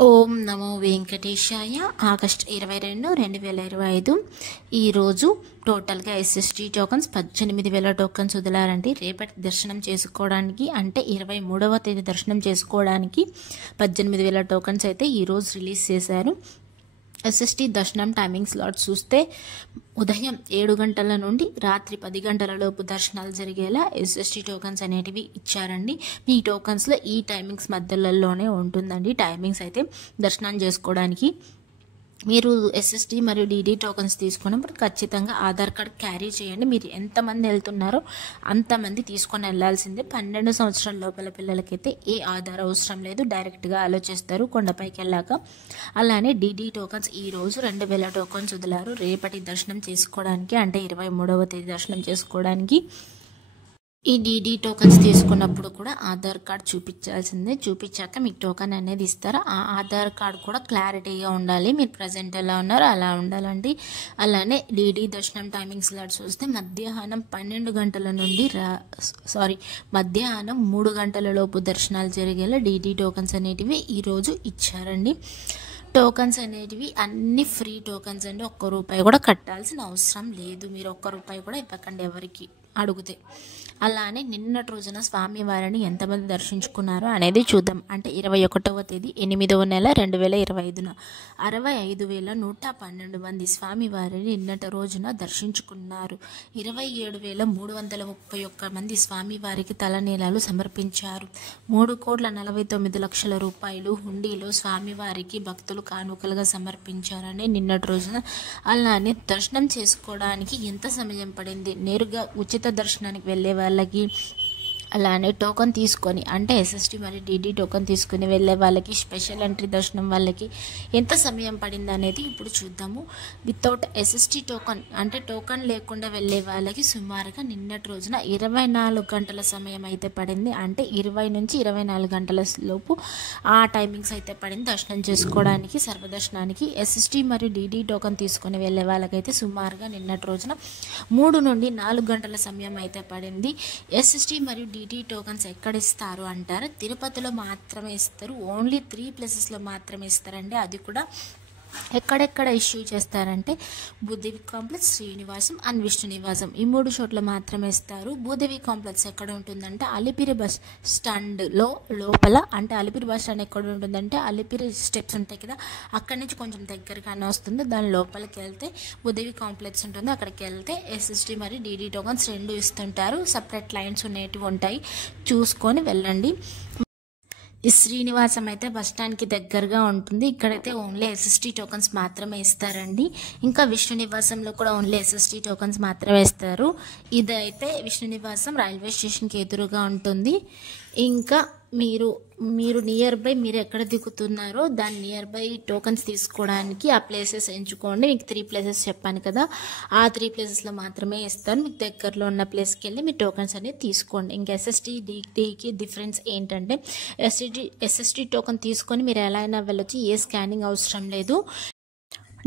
ఓం నమో వెంకటేశాయ. August 22, 2025 ఈరోజు టోటల్గా SST tokens 18,000 tokens వదిలారండి. రేపటి దర్శనం చేసుకోవడానికి అంటే 23వ తేదీ దర్శనం చేసుకోవడానికి 18,000 టోకన్స్ అయితే ఈరోజు రిలీజ్ చేశారు. ఎస్ఎస్టీ దర్శనం టైమింగ్ స్లాట్ చూస్తే ఉదయం 7 గంటల నుండి రాత్రి 10 గంటల లోపు దర్శనాలు జరిగేలా ఎస్ఎస్టీ టోకన్స్ అనేటివి ఇచ్చారండి. మీ టోకన్స్లో ఈ టైమింగ్స్ మధ్యలోనే ఉంటుందండి. టైమింగ్స్ అయితే దర్శనం చేసుకోవడానికి మీరు ఎస్ఎస్టీ మరియు డీడీ టోకన్స్ తీసుకున్నప్పుడు ఖచ్చితంగా ఆధార్ కార్డ్ క్యారీ చేయండి. మీరు ఎంతమంది వెళ్తున్నారో అంతమంది తీసుకొని వెళ్ళాల్సిందే. 12 సంవత్సరాల లోపల పిల్లలకైతే ఏ ఆధార్ అవసరం లేదు, డైరెక్ట్గా అలో చేస్తారు కొండపైకి వెళ్ళాక. అలానే డీడీ టోకన్స్ ఈరోజు 2,000 టోకన్స్ వదిలారు రేపటి దర్శనం చేసుకోవడానికి అంటే 23వ తేదీ దర్శనం చేసుకోవడానికి. ఈ డీడీ టోకన్స్ తీసుకున్నప్పుడు కూడా ఆధార్ కార్డ్ చూపించాల్సిందే. చూపించాక మీకు టోకన్ అనేది ఇస్తారు. ఆ ఆధార్ కార్డ్ కూడా క్లారిటీగా ఉండాలి. మీరు ప్రజెంట్ ఎలా ఉన్నారో అలా ఉండాలండి. అలానే డీడీ దర్శనం టైమింగ్ స్లాట్స్ చూస్తే మధ్యాహ్నం 12 గంటల నుండి మధ్యాహ్నం 3 గంటల లోపు దర్శనాలు జరిగేలా డీడీ టోకన్స్ అనేటివి ఈరోజు ఇచ్చారండి. టోకన్స్ అనేటివి అన్ని ఫ్రీ టోకన్స్ అండి. ₹1 కూడా కట్టాల్సిన అవసరం లేదు. మీరు ₹1 కూడా ఇవ్వకండి ఎవరికి అడిగితే. అలానే నిన్నటి రోజున స్వామివారిని ఎంతమంది దర్శించుకున్నారో అనేది చూద్దాం. అంటే 21వ తేదీ 8వ నెల 2025న 65,112 మంది స్వామివారిని నిన్నటి రోజున దర్శించుకున్నారు. 27,331 మంది స్వామివారికి తలనీలాలు సమర్పించారు. 3,49,00,000 రూపాయలు హుండీలో స్వామివారికి భక్తులు కానుకలుగా సమర్పించారని నిన్నటి రోజున. అలానే దర్శనం చేసుకోవడానికి ఎంత సమయం పడింది, నేరుగా ఉచిత దర్శనానికి వెళ్ళే వాళ్ళకి అలానే టోకన్ తీసుకొని అంటే ఎస్ఎస్టీ మరియు డీడీ టోకన్ తీసుకుని వెళ్ళే వాళ్ళకి, స్పెషల్ ఎంట్రీ దర్శనం వాళ్ళకి ఎంత సమయం పడింది అనేది ఇప్పుడు చూద్దాము. వితౌట్ ఎస్ఎస్టీ టోకన్ అంటే టోకన్ లేకుండా వెళ్ళే వాళ్ళకి సుమారుగా నిన్నటి రోజున 24 గంటల సమయం అయితే పడింది. అంటే 20 నుంచి 24 గంటల లోపు ఆ టైమింగ్స్ అయితే పడింది దర్శనం చేసుకోవడానికి, సర్వదర్శనానికి. ఎస్ఎస్టీ మరియు డీడీ టోకన్ తీసుకొని వెళ్ళే వాళ్ళకైతే సుమారుగా నిన్నటి రోజున 3 నుండి 4 గంటల సమయం అయితే పడింది. ఎస్ఎస్టీ మరియు డీడీ టోకన్స్ ఎక్కడ ఇస్తారు అంటారు, తిరుపతిలో మాత్రమే ఇస్తారు. ఓన్లీ 3 ప్లేసెస్లో మాత్రమే ఇస్తారండి. అది కూడా ఎక్కడెక్కడ ఇష్యూ చేస్తారంటే భూదేవి కాంప్లెక్స్, శ్రీనివాసం అండ్ విష్ణు నివాసం ఈ 3 చోట్ల మాత్రమే ఇస్తారు. భూదేవి కాంప్లెక్స్ ఎక్కడ ఉంటుందంటే అలిపిరి బస్ స్టాండ్లో లోపల. అంటే అలిపిరి బస్ స్టాండ్ ఎక్కడ ఉంటుందంటే అలిపిరి స్టెప్స్ ఉంటాయి కదా, అక్కడి నుంచి కొంచెం దగ్గరగానే వస్తుంది. దాని లోపలికి వెళ్తే భూదేవి కాంప్లెక్స్ ఉంటుంది. అక్కడికి వెళ్తే ఎస్ఎస్టీ మరియు డీడీ టోకన్స్ 2 ఇస్తుంటారు. సపరేట్ లైన్స్ అనేటివి ఉంటాయి, చూసుకొని వెళ్ళండి. ఈ శ్రీనివాసం అయితే బస్టాండ్కి దగ్గరగా ఉంటుంది. ఇక్కడైతే ఓన్లీ ఎస్ఎస్టీ టోకన్స్ మాత్రమే ఇస్తారండి. ఇంకా విష్ణు నివాసంలో కూడా ఓన్లీ ఎస్ఎస్టీ టోకన్స్ మాత్రమే ఇస్తారు. ఇదైతే విష్ణు నివాసం రైల్వే స్టేషన్కి ఎదురుగా ఉంటుంది. ఇంకా మీరు నియర్ బై మీరు ఎక్కడ దిగుతున్నారో దాని నియర్ బై టోకన్స్ తీసుకోవడానికి ఆ ప్లేసెస్ ఎంచుకోండి. మీకు 3 ప్లేసెస్ చెప్పాను కదా, ఆ 3 ప్లేసెస్లో మాత్రమే ఇస్తాను. మీకు దగ్గరలో ఉన్న ప్లేస్కి వెళ్ళి మీ టోకన్స్ అనేది తీసుకోండి. ఇంకా ఎస్ఎస్టీ డీడీకి డిఫరెన్స్ ఏంటంటే ఎస్ఎస్టీ టోకన్ తీసుకొని మీరు ఎలా అయినా వెళ్ళొచ్చు, ఏ స్కానింగ్ అవసరం లేదు.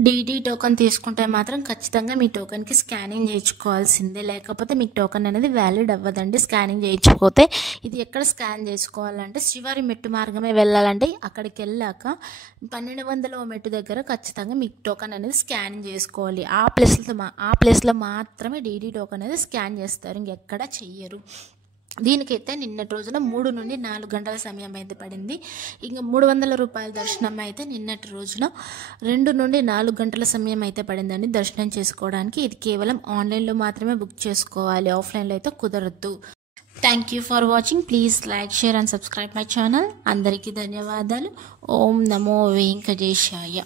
డీడీ టోకన్ తీసుకుంటే మాత్రం ఖచ్చితంగా మీ టోకన్కి స్కానింగ్ చేయించుకోవాల్సిందే, లేకపోతే మీకు టోకన్ అనేది వ్యాలిడ్ అవ్వదండి స్కానింగ్ చేయించకపోతే. ఇది ఎక్కడ స్కాన్ చేసుకోవాలంటే శ్రీవారి మెట్టు మార్గమే వెళ్ళాలంటే అక్కడికి వెళ్ళాక 1200వ మెట్టు దగ్గర ఖచ్చితంగా మీకు టోకన్ అనేది స్కానింగ్ చేసుకోవాలి. ఆ ప్లేస్లో మాత్రమే డీడీ టోకన్ అనేది స్కాన్ చేస్తారు, ఇంకెక్కడ చెయ్యరు. దీనికైతే నిన్నటి రోజున 3 నుండి 4 గంటల సమయం అయితే పడింది. ఇంకా ₹300 దర్శనం అయితే నిన్నటి రోజున 2 నుండి 4 గంటల సమయం అయితే పడిందండి దర్శనం చేసుకోవడానికి. ఇది కేవలం ఆన్లైన్లో మాత్రమే బుక్ చేసుకోవాలి, ఆఫ్లైన్లో అయితే కుదరద్దు. Thank you for watching. Please like, share and subscribe my channel. అందరికీ ధన్యవాదాలు. ఓం నమో వెంకటేశాయ.